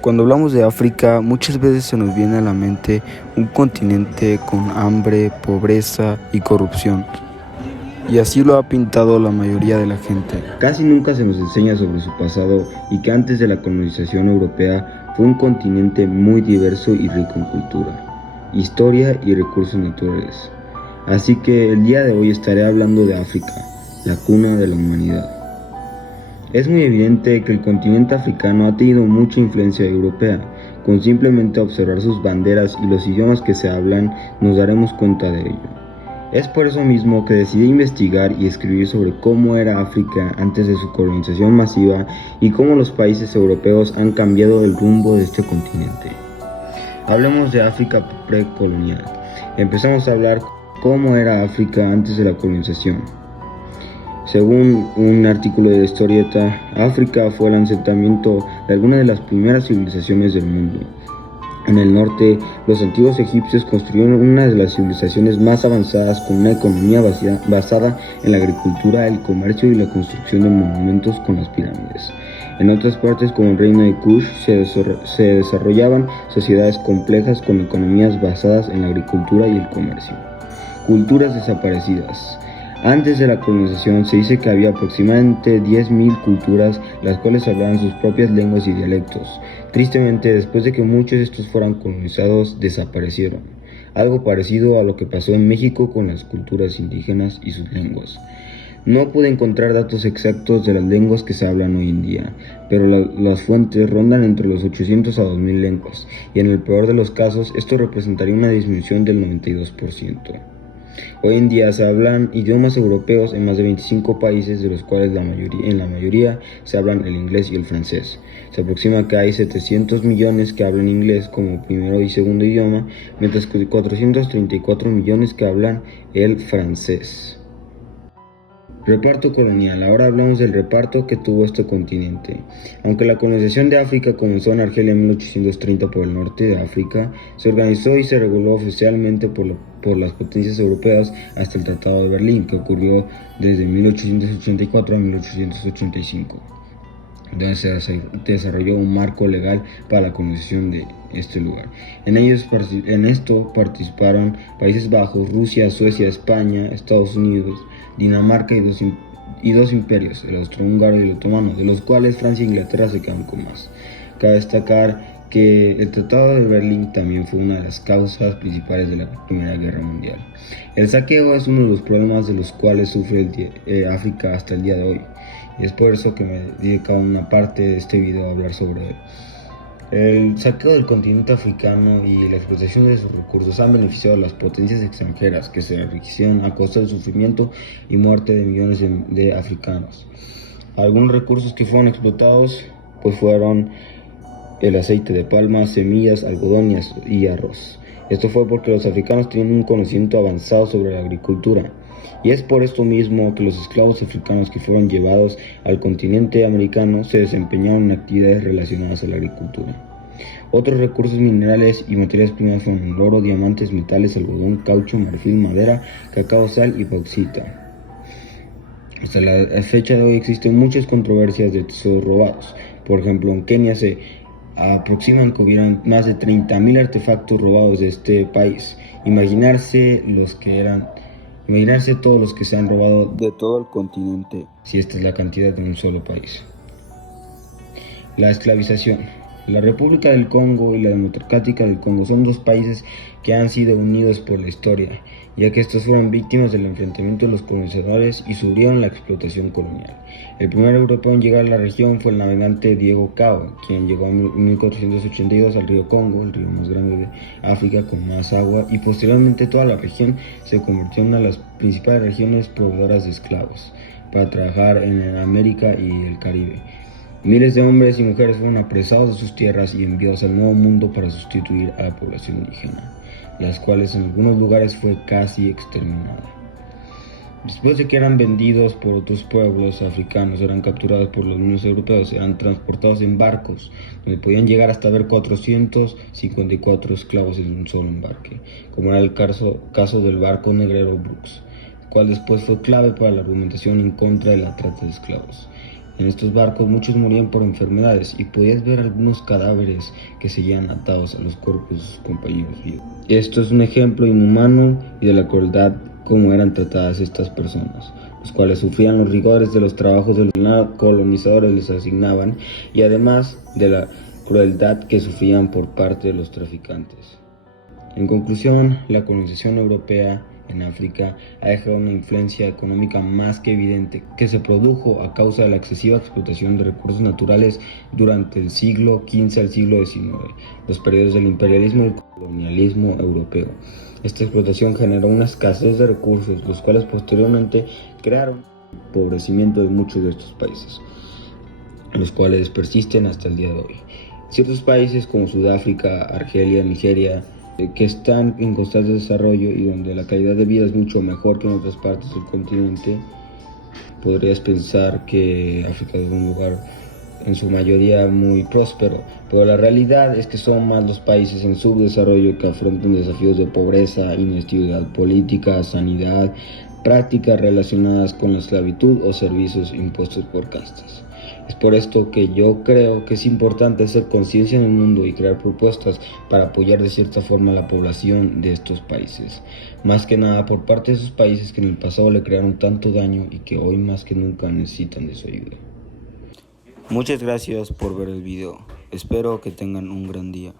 Cuando hablamos de África, muchas veces se nos viene a la mente un continente con hambre, pobreza y corrupción. Y así lo ha pintado la mayoría de la gente. Casi nunca se nos enseña sobre su pasado y que antes de la colonización europea fue un continente muy diverso y rico en cultura, historia y recursos naturales. Así que el día de hoy estaré hablando de África, la cuna de la humanidad. Es muy evidente que el continente africano ha tenido mucha influencia europea. Con simplemente observar sus banderas y los idiomas que se hablan, nos daremos cuenta de ello. Es por eso mismo que decidí investigar y escribir sobre cómo era África antes de su colonización masiva y cómo los países europeos han cambiado el rumbo de este continente. Hablemos de África precolonial. Empezamos a hablar cómo era África antes de la colonización. Según un artículo de la historieta, África fue el asentamiento de algunas de las primeras civilizaciones del mundo. En el norte, los antiguos egipcios construyeron una de las civilizaciones más avanzadas con una economía basada en la agricultura, el comercio y la construcción de monumentos con las pirámides. En otras partes, como el reino de Kush, se desarrollaban sociedades complejas con economías basadas en la agricultura y el comercio. Culturas desaparecidas. Antes de la colonización se dice que había aproximadamente 10.000 culturas las cuales hablaban sus propias lenguas y dialectos. Tristemente, después de que muchos de estos fueran colonizados, desaparecieron. Algo parecido a lo que pasó en México con las culturas indígenas y sus lenguas. No pude encontrar datos exactos de las lenguas que se hablan hoy en día, pero las fuentes rondan entre los 800 a 2.000 lenguas, y en el peor de los casos esto representaría una disminución del 92%. Hoy en día se hablan idiomas europeos en más de 25 países, de los cuales en la mayoría se hablan el inglés y el francés. Se aproxima que hay 700 millones que hablan inglés como primero y segundo idioma, mientras que 434 millones que hablan el francés. Reparto colonial. Ahora hablamos del reparto que tuvo este continente. Aunque la colonización de África comenzó en Argelia en 1830 por el norte de África, se organizó y se reguló oficialmente por las potencias europeas hasta el Tratado de Berlín, que ocurrió desde 1884 a 1885, donde se desarrolló un marco legal para la colonización de este lugar. En esto participaron Países Bajos, Rusia, Suecia, España, Estados Unidos, Dinamarca y dos imperios, el austrohúngaro y el otomano, de los cuales Francia e Inglaterra se quedaron con más. Cabe destacar que el Tratado de Berlín también fue una de las causas principales de la Primera Guerra Mundial. El saqueo es uno de los problemas de los cuales sufre África hasta el día de hoy, y es por eso que me he dedicado una parte de este video a hablar sobre él. El saqueo del continente africano y la explotación de sus recursos han beneficiado a las potencias extranjeras que se enriquecieron a costa del sufrimiento y muerte de millones de africanos. Algunos recursos que fueron explotados fueron el aceite de palma, semillas, algodón y arroz. Esto fue porque los africanos tenían un conocimiento avanzado sobre la agricultura. Y es por esto mismo que los esclavos africanos que fueron llevados al continente americano se desempeñaron en actividades relacionadas a la agricultura. Otros recursos minerales y materias primas fueron el oro, diamantes, metales, algodón, caucho, marfil, madera, cacao, sal y bauxita. Hasta la fecha de hoy existen muchas controversias de tesoros robados. Por ejemplo, en Kenia se aproximan que hubieran más de 30.000 artefactos robados de este país. Imaginarse todos los que se han robado de todo el continente, si esta es la cantidad de un solo país. La esclavización. La República del Congo y la Democrática del Congo son dos países que han sido unidos por la historia, ya que estos fueron víctimas del enfrentamiento de los colonizadores y sufrieron la explotación colonial. El primer europeo en llegar a la región fue el navegante Diego Cao, quien llegó en 1482 al río Congo, el río más grande de África con más agua, y posteriormente toda la región se convirtió en una de las principales regiones proveedoras de esclavos para trabajar en América y el Caribe. Miles de hombres y mujeres fueron apresados de sus tierras y enviados al Nuevo Mundo para sustituir a la población indígena, las cuales en algunos lugares fue casi exterminada. Después de que eran vendidos por otros pueblos africanos, eran capturados por los mismos europeos, eran transportados en barcos, donde podían llegar hasta ver 454 esclavos en un solo embarque, como era el caso del barco negrero Brooks, el cual después fue clave para la argumentación en contra de la trata de esclavos. En estos barcos muchos morían por enfermedades y podías ver algunos cadáveres que seguían atados a los cuerpos de sus compañeros vivos. Esto es un ejemplo inhumano y de la crueldad como eran tratadas estas personas, los cuales sufrían los rigores de los trabajos de los colonizadores les asignaban y además de la crueldad que sufrían por parte de los traficantes. En conclusión, la colonización europea en África ha dejado una influencia económica más que evidente que se produjo a causa de la excesiva explotación de recursos naturales durante el siglo XV al siglo XIX, los periodos del imperialismo y el colonialismo europeo. Esta explotación generó una escasez de recursos, los cuales posteriormente crearon el empobrecimiento de muchos de estos países, los cuales persisten hasta el día de hoy. Ciertos países como Sudáfrica, Argelia, Nigeria, que están en constante desarrollo y donde la calidad de vida es mucho mejor que en otras partes del continente, podrías pensar que África es un lugar en su mayoría muy próspero, pero la realidad es que son más los países en subdesarrollo que afrontan desafíos de pobreza, inestabilidad política, sanidad, prácticas relacionadas con la esclavitud o servicios impuestos por castas. Es por esto que yo creo que es importante hacer conciencia en el mundo y crear propuestas para apoyar de cierta forma a la población de estos países. Más que nada por parte de esos países que en el pasado le crearon tanto daño y que hoy más que nunca necesitan de su ayuda. Muchas gracias por ver el video. Espero que tengan un gran día.